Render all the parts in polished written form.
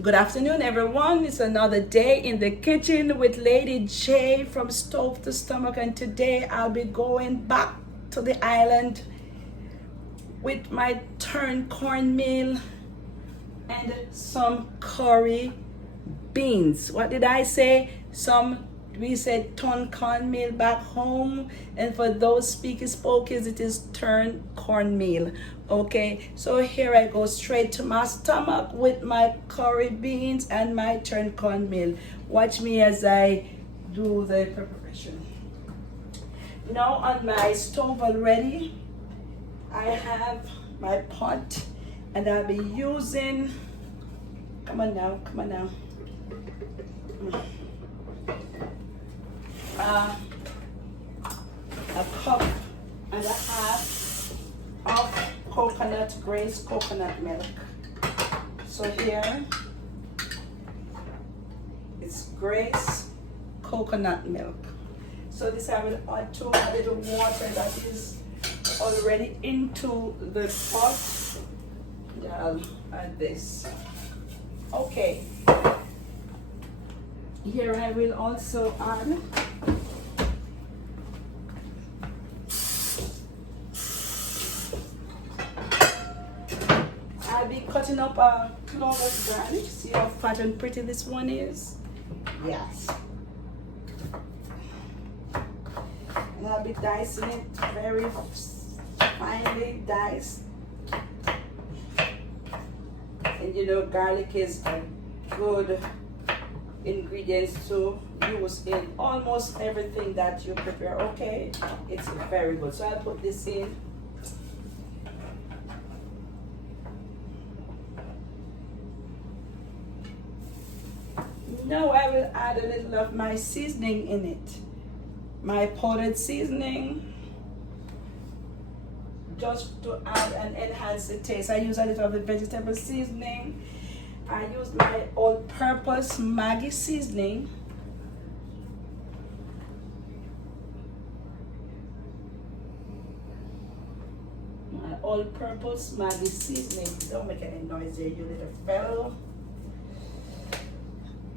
Good afternoon, everyone. It's another day in the kitchen with Lady J from Stove to Stomach, and today I'll be going back to the island with my turn cornmeal and some curry beans. What did I say? We said ton cornmeal back home, and for those speaking spokies, it is turn cornmeal. Okay, so here I go straight to my stomach with my curry beans and my turn cornmeal. Watch me as I do the preparation. Now on my stove already, I have my pot, and I'll be using, come on now, a cup and a half of grace coconut milk. So here it's grace coconut milk. So this I will add to a little water that is already into the pot. I'll add this. Okay. Here I will also add I'll be cutting up a clove of garlic. See how fat and pretty this one is? Yes. And I'll be dicing it very finely diced. And you know, garlic is a good ingredient to use in almost everything that you prepare. Okay, it's very good. So I'll put this in. Now I will add a little of my seasoning in it, my powdered seasoning, just to add and enhance the taste. I use a little of the vegetable seasoning. I use my all-purpose Maggi seasoning. My all-purpose Maggi seasoning. Don't make any noise there, you little fellow.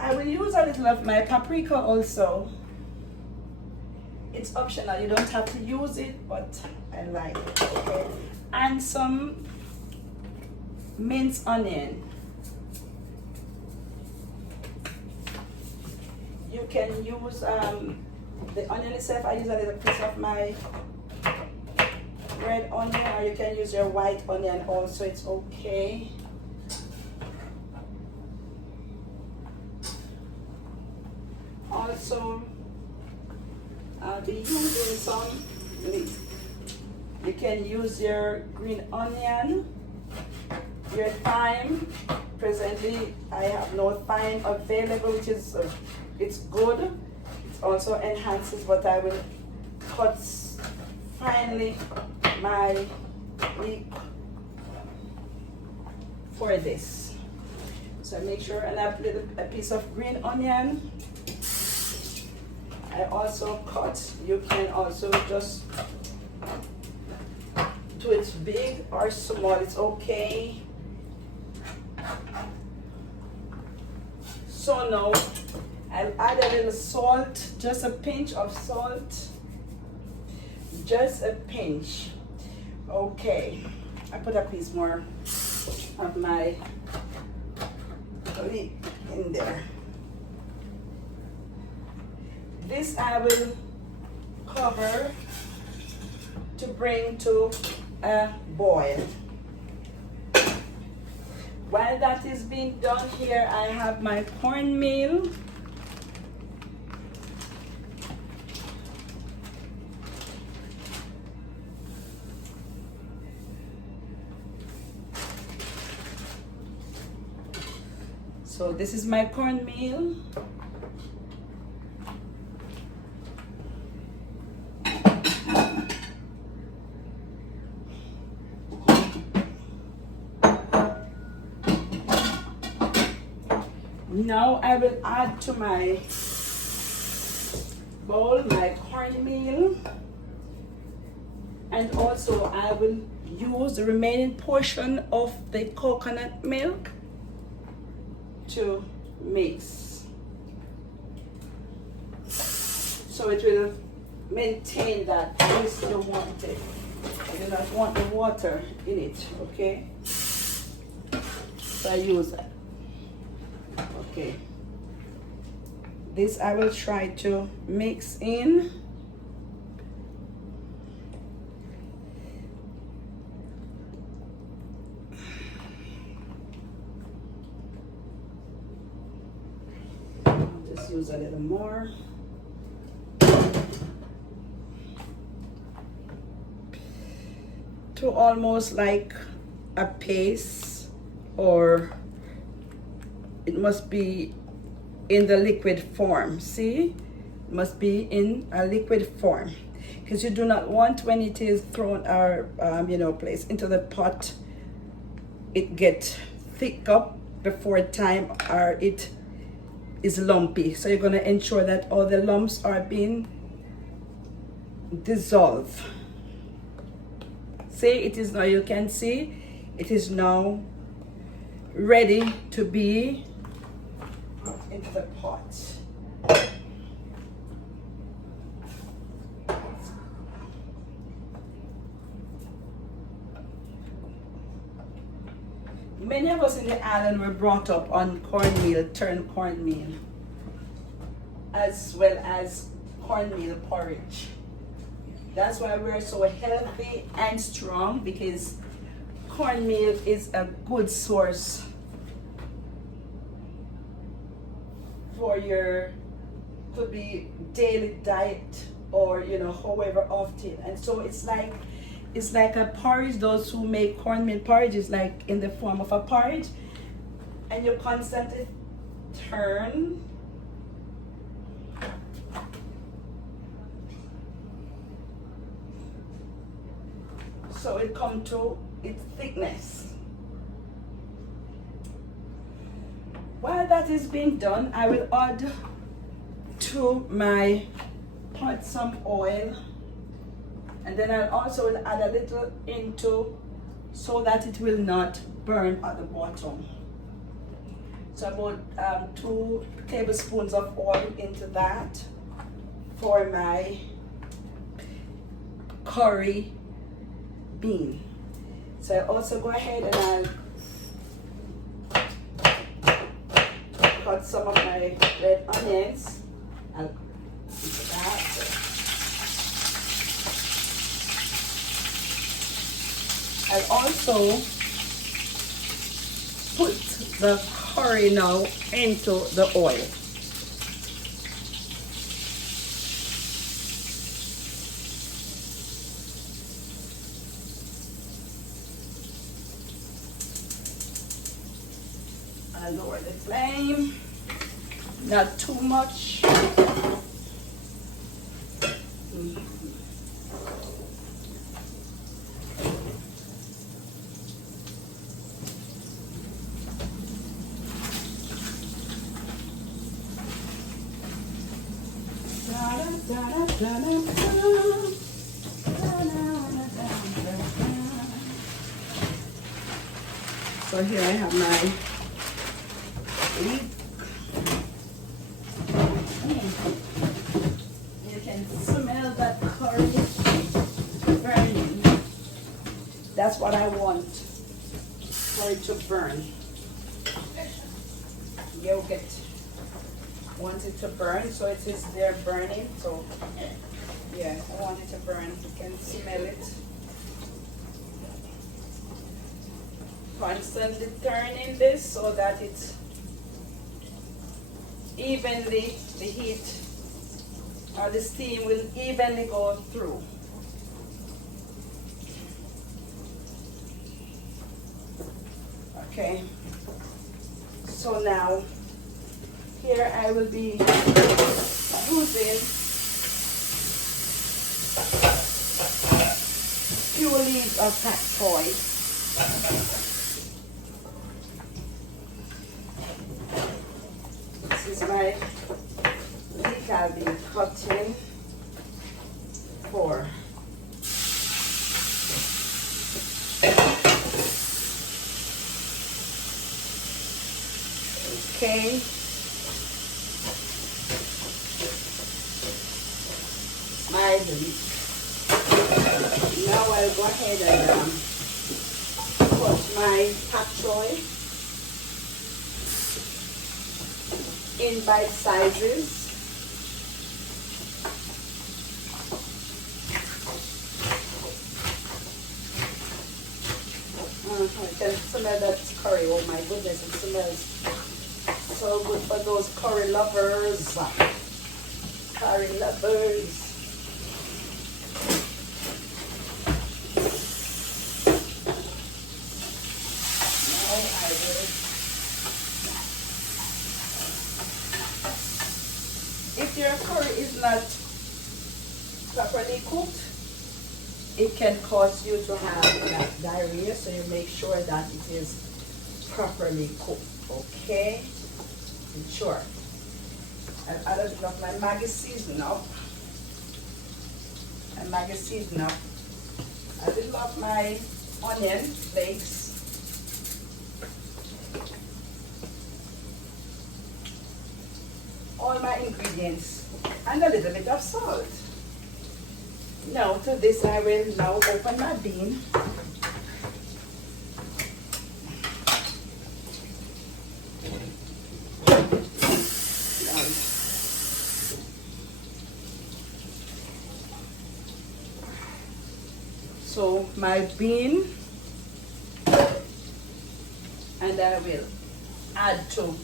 I will use a little of my paprika also. It's optional, you don't have to use it, but I like it. Okay. And some minced onion. You can use the onion itself. I use a little piece of my red onion, or you can use your white onion also, it's okay. Also, I'll be using some meat. You can use your green onion, your thyme. Presently, I have no thyme available, which is it's good. It also enhances, but I will cut finely my leek for this. So make sure, and I put a piece of green onion. I also cut, you can also just do it big or small, it's okay. So now I'll add a little salt, just a pinch of salt, just a pinch. Okay, I put a piece more of my leek in there. This I will cover to bring to a boil. While that is being done here, I have my cornmeal. So this is my cornmeal. Now I will add to my bowl my cornmeal, and also I will use the remaining portion of the coconut milk to mix. So it will maintain that twist you want it. You do not want the water in it, okay? So I use that. Okay. This I will try to mix in. I'll just use a little more. To almost like a paste, or it must be in the liquid form. See, it must be in a liquid form, because you do not want when it is thrown or placed into the pot, it get thick up before time, or it is lumpy. So you're going to ensure that all the lumps are being dissolved. See, it is now, you can see it is now ready to be put into the pot. Many of us in the island were brought up on cornmeal, turn cornmeal, as well as cornmeal porridge. That's why we're so healthy and strong, because cornmeal is a good source for your, could be daily diet, or however often. And so it's like a porridge. Those who make cornmeal porridge is like in the form of a porridge, and you constantly turn. So it come to its thickness. While that is being done, I will add to my pot some oil, and then I'll also add a little into, so that it will not burn at the bottom. So about 2 tablespoons of oil into that for my curry bean. So I'll also go ahead and I'll cut some of my red onions. I'll put that. I'll also put the curry now into the oil. I'll lower the flame, not too much. So here I have my leek. You can smell that curry burning. That's what I want, for it to burn. Yogurt wants it to burn, so it is there burning. So yeah, I want it to burn. You can smell it. Constantly turning this so that it's evenly, the heat or the steam will evenly go through. Okay, so now here I will be using few leaves of pak choy. This is my leek I'll be cutting for. Okay. Now I'll go ahead and put my pak choy in bite sizes. I can smell that curry. Oh my goodness, it smells so good for those curry lovers. Curry lovers. Now I will. If your curry is not properly cooked, it can cause you to have diarrhea, so you make sure that it is properly cooked. Okay? Sure. I've added enough my Maggi season up. And Maggi season up. I will love my onion flakes. All my ingredients and a little bit of salt. Now to this I will now open my bean. So my bean, and I will add to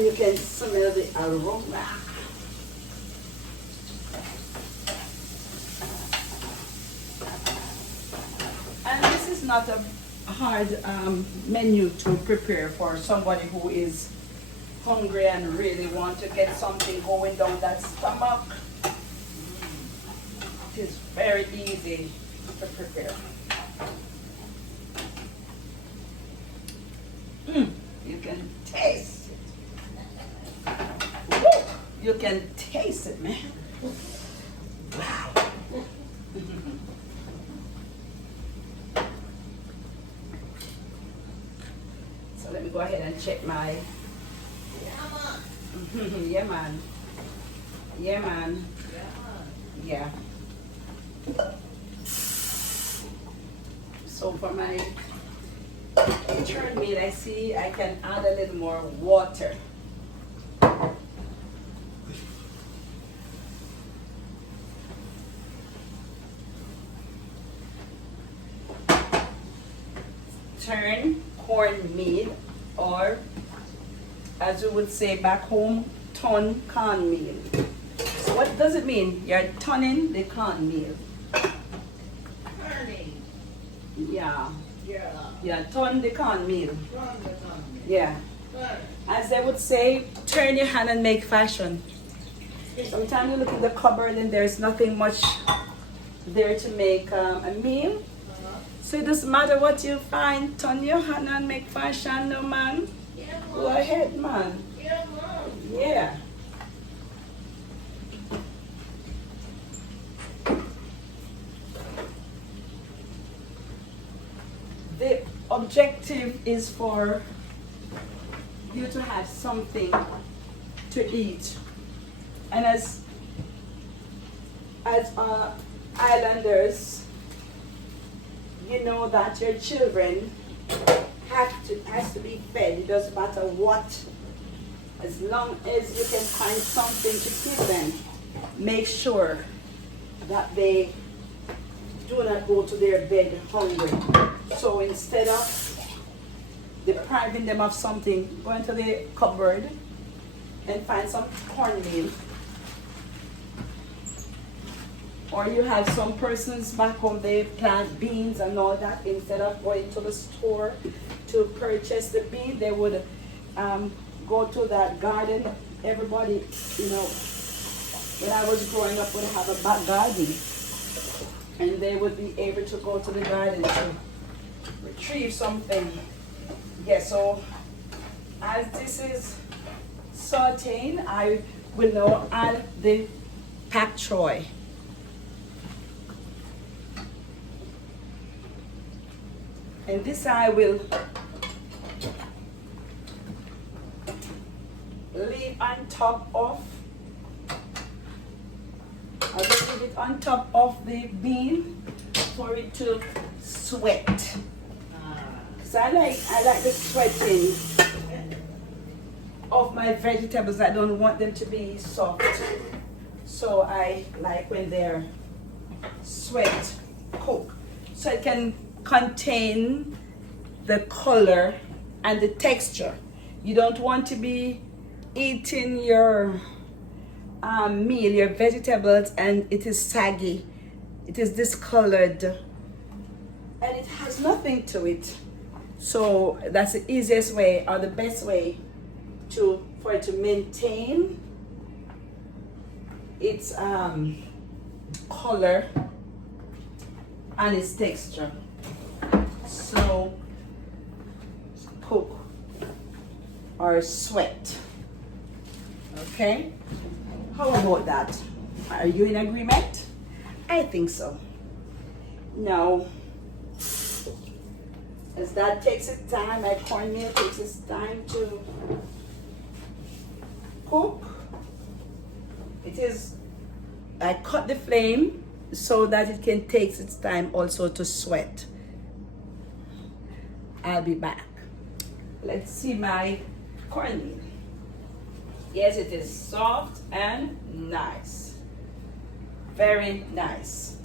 you can smell the aroma. And this is not a hard menu to prepare for somebody who is hungry and really want to get something going down that stomach. It is very easy to prepare. You can taste it. Woo! You can taste it, man. Wow. So let me go ahead and check my. Yeah, man. Yeah, man. Yeah. So for my turn meal, I see I can add a little more water. Turn cornmeal, or as we would say back home, TUN cornmeal. So what does it mean? You're turning the cornmeal. Turning. Yeah. Yeah. Yeah, turn the cornmeal. Turn the cornmeal. Yeah. Turn. As they would say, turn your hand and make fashion. Sometimes you look in the cupboard and there's nothing much there to make a meal. So it doesn't matter what you find, turn your hand and make fashion, no man. Yeah, Go ahead, man. yeah, Mom. Yeah. The objective is for you to have something to eat. And as islanders, you know that your children has to be fed. It doesn't matter what, as long as you can find something to give them, make sure that they do not go to their bed hungry. So instead of depriving them of something, go into the cupboard and find some cornmeal. Or you have some persons back home, they plant beans and all that. Instead of going to the store to purchase the bean, they would go to that garden. Everybody, you know, when I was growing up, would have a back garden. And they would be able to go to the garden to retrieve something. Yeah, so as this is sauteing, I will now add the pak choy. And this I will leave on top of, I'll just leave it on top of the bean for it to sweat. Because I like the sweating of my vegetables. I don't want them to be soft. So I like when they're sweat cooked. So it can contain the color and the texture. You don't want to be eating your meal, your vegetables, and it is saggy, it is discolored, and it has nothing to it. So that's the easiest way or the best way for it to maintain its color and its texture. So cook or sweat. Okay, how about that? Are you in agreement? I think so. Now, as that takes its time, my cornmeal takes its time to cook. I cut the flame so that it can take its time also to sweat. I'll be back. Let's see my cornmeal. Yes, it is soft and nice. Very nice.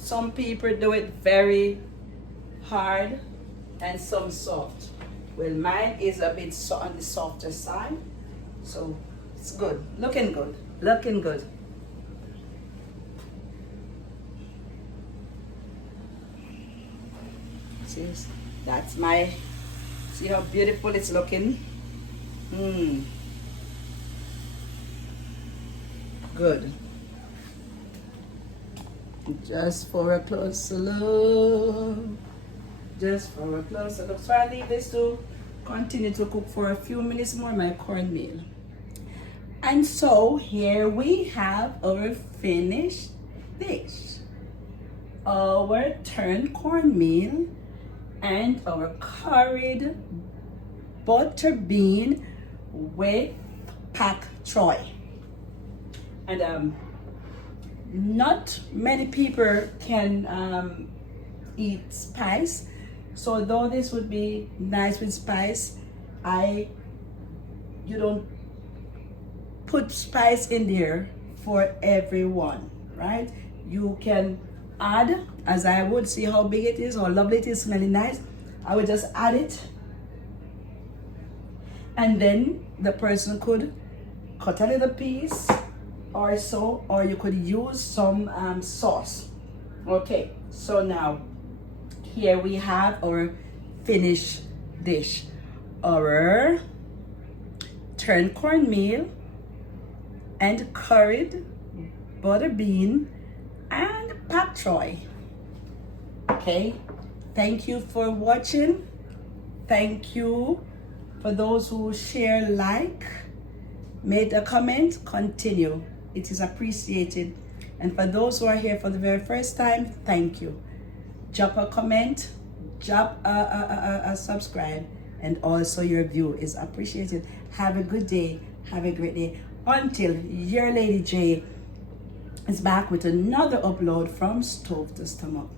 Some people do it very hard and some soft. Well, mine is a bit on the softer side. So it's good. Looking good. Looking good. See, that's my, see how beautiful it's looking? Good. Just for a closer look. Just for a closer look. So I leave this to continue to cook for a few minutes more, my cornmeal. And so here we have our finished dish. Our turned cornmeal and our curried butter bean with pak choy. And not many people can eat spice, so though this would be nice with spice, you don't put spice in there for everyone, right? You can add, as I would, see how big it is, how lovely it is, smelling nice. I would just add it, and then the person could cut a little piece or so, or you could use some sauce. Okay, so now here we have our finished dish, our turned cornmeal and curried butter bean and pak choy. Okay, thank you for watching. Thank you for those who share, like, made a comment, continue. It is appreciated. And for those who are here for the very first time, thank you. Drop a comment, drop a subscribe, and also your view is appreciated. Have a good day. Have a great day. Until your Lady J is back with another upload from Stove to Stomach.